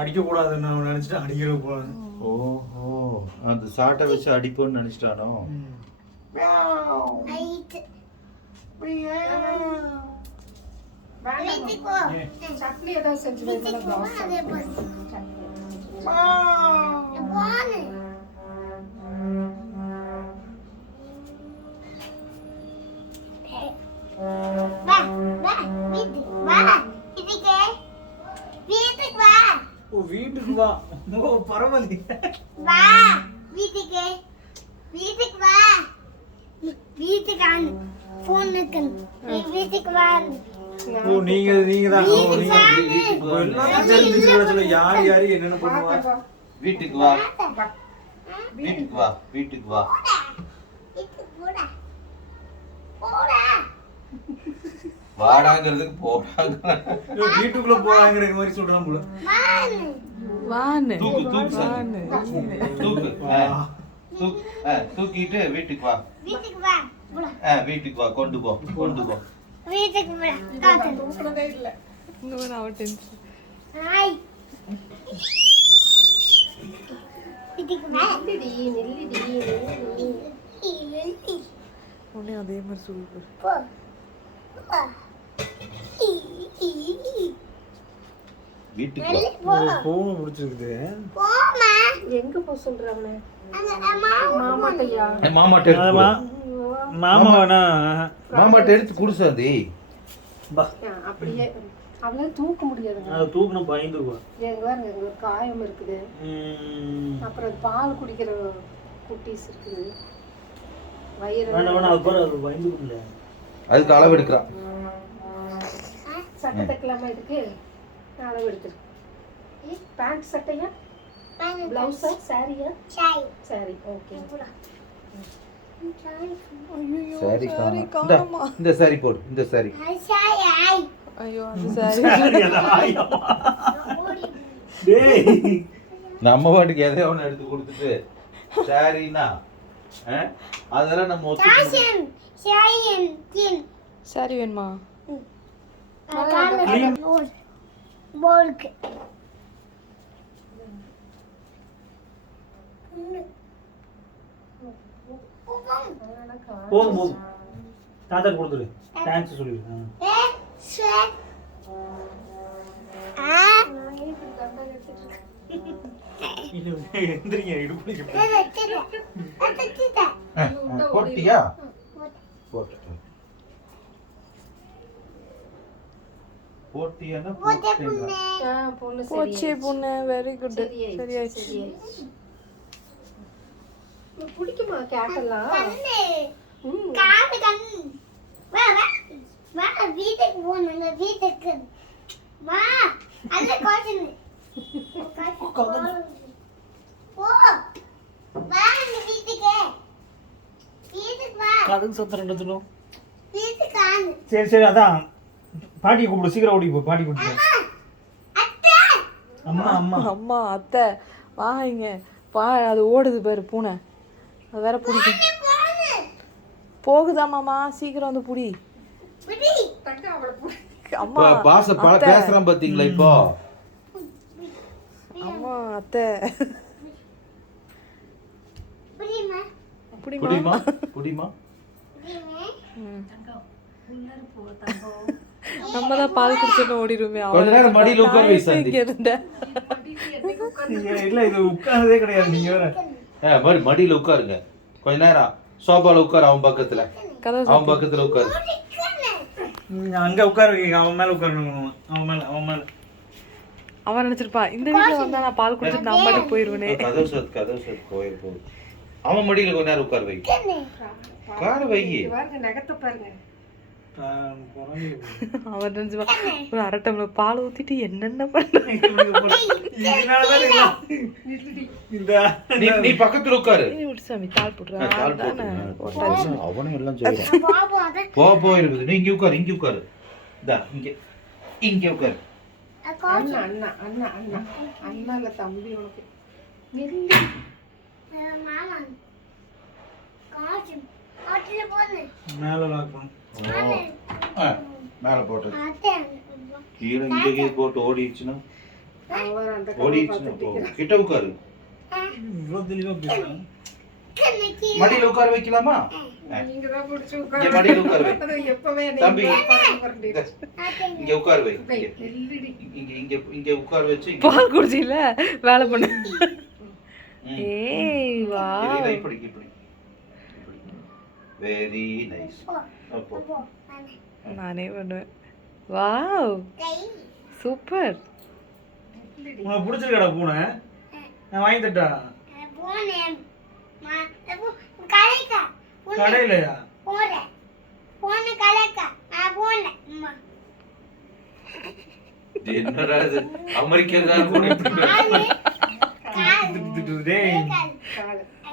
அடிக்க கூடாது நான் நினைச்சிட்டு அடிக்கிற போல. ஓஹோ அந்த சாட்டை வச்சு அடிப்போன்னு நினைச்சிட்டானோ. சட்னி ஏதாவது செஞ்சு வீட்டுக்கு வா. ஓ பரவாயில்ல. வா வீட்டுக்கு வீட்டுக்கு வா வீட்டுக்கு ஆன் ஃபோன் நக்கன் வீட்டுக்கு வா. ஓ நீங்க தான் எல்லாம் தெரிஞ்சுக்கிற சொல்ல யார் யார் என்னென்ன பண்ணுவா. வீட்டுக்கு வா வீட்டுக்கு வா வீட்டுக்கு வா. போடா போடா வாடாங்கிறதுக்கு போடாங்க. வீட்டுக்குள்ள போறாங்கிற மாதிரி சொல்றான் போல. வான்னு தூக்கு தூக்கு தூக்கு தூக்கிட்டு வீட்டுக்கு வா. வீட்டுக்கு வா வீட்டுக்கு வா கொண்டு போ கொண்டு போ. வீட்டுக்கு வா தாத்தா தூக்குனதே இல்ல. இன்னும் அவ டென்ஷன். ஹாய் வீட்டுக்கு வா நெல்லிடி உடனே அதே மாதிரி சொல்லு. போ வீட்டுக்கு வா. போன் முடிச்சிருக்குது. போமா எங்க போ சொல்றாங்க? மாமா மாமாட்டையா? மாமாட்ட எடுத்து மாமா வேணா மாமாட்ட எடுத்து குடு சாந்தி. அப்படியே அவளால தூக்க முடியாதுங்க. அதை தூக்குன பயந்துருவா. எங்க பாருங்க எங்க ஒரு காயம் இருக்குது. அப்புறம் பால் குடிக்கிற குட்டீஸ் இருக்குது. வயிறு வேணா அது பாரு அது பயந்துக்கும்ல. அதுக்கு அளவு எடுக்கிறான். சட்டை தைக்கலாமா இதுக்கு? அளவு எடுத்துரு. பேண்ட் சட்டையா பிளவுஸா சாரியா? Sorry okay. சாரி காணோம். இந்த சாரி போடு இந்த சாரி. ஐயோ அந்த சாரி டேய் நம்ம வாட்டுக்கு எதையோ ஒன்று எடுத்து கொடுத்துட்டு சாரினா அதெல்லாம் நம்ம சாரி வேணுமா? போல்க்கு போதும் போதும் தாத்தா கொடுத்துரு. தேங்க்ஸ் சொல்லிடு. எந்திரிங்க இடுப்பு போட்டியா போட்டு போட்டியானா பொண்ணு போச்சே பொண்ணு வெரி குட். சரியாயிடுச்சு. பிடிக்குமா கேட்டெல்லாம்? காது கண் வா வா வா வீட்டுக்கு போணுங்க வீட்டுக்கு வா அல்ல கோச்சன் போ வா வீட்டுக்கு வீட்டுக்கு வா. கதுக்கு சத்தம் ரெண்டுத்துலும். வீட்டுக்கு ஆன் சரி சரி அதான் பாட்டியை கூப்பிடு. சீக்கிரம் ஓடி போ. பாட்டி கூப்பிடு. அத்தை அம்மா அம்மா அம்மா அத்தை வாங்க பா. அது ஓடுது பாரு பூனை. அது வேற பிடிக்கும். போகுதா மாமா சீக்கிரம் வந்து புடி. அம்மா பேசுறான் பாத்தீங்களா இப்போ? அம்மா அத்தை புடிமா புடிமா. நம்ம தான் பால் குடிச்சுட்டு ஓடிடுமே. கொஞ்ச நேரம் மடியில உட்கார வை சாந்தி. இல்ல இது உட்கார்ந்ததே கிடையாது. நீங்க வேற மடியில உட்காருங்க கொஞ்ச நேரம். சோபால உட்காரு அவன் பக்கத்துல. அவன் பக்கத்துல உட்காரு. அங்க உட்கார அவன் மேல உட்காரணும். அவன் மேல அவன் நினைச்சிருப்பா இந்த வீட்டுல வந்தா நான் பால் குடிச்சிட்டு நான் பாட்டுக்கு போயிருவேனே. கதவு சாத்து கோயில் போகுது. அவன் மடியில கொஞ்ச நேரம் உட்கார வை. உட்கார வை. நகத்தை பாருங்க. அவன் நினைச்சுப்பா ஒரு அரை டம்ளர் பால் ஊத்திட்டு என்னென்ன பண்ண. நீ பக்கத்துல உட்காரு. சாமி தாள் போட்டுறான். அவனும் எல்லாம் செய்யறான். போ இருக்குது. நீ இங்க உட்காரு இங்க உட்காரு. இங்க உட்காரு. அண்ணா அண்ணா அண்ணா அண்ணா அண்ணால தம்பி உனக்கு மாமா காச்சு காட்டுல போனே மேல லாக் பண்ணு. மேல போட்டது அத்தை கீழே இங்கே போட்டு ஓடிடுச்சுன்னா அவர் அந்த ஓடிடுச்சுன்னா கிட்ட உட்காரு. இவ்வளவு தெளிவா பேசுறான். கண்ணக்கி மடியில உட்கார வைக்கலாமா? நீங்க தான் பிடிச்சி இங்க மடியில உட்கார வை. அது எப்பவே தம்பி. அத்தை இங்க உட்கார வை. இல்லடி இங்க இங்க இங்க உட்கார வச்சு இங்க. பால் குடிச்சில வேலை பண்ணு. ம். ஏய் வா. இதை இப்படி இப்படி வெரி நைஸ். அப்போ போ நானே நானே பண்ணுவேன். வாவ் கை சூப்பர். உனக்கு பிடிச்சிருக்கடா பூனை? நான் வாங்கி தட்டா? போனேன் மா கலைக்கா கடையிலயா? போறேன் போன கலைக்கா நான் போனேன் அம்மா என்னடா இது அமெரிக்காக்காரன் கூட இப்படி காலு காலு திட்டுது டேய். காலு காலு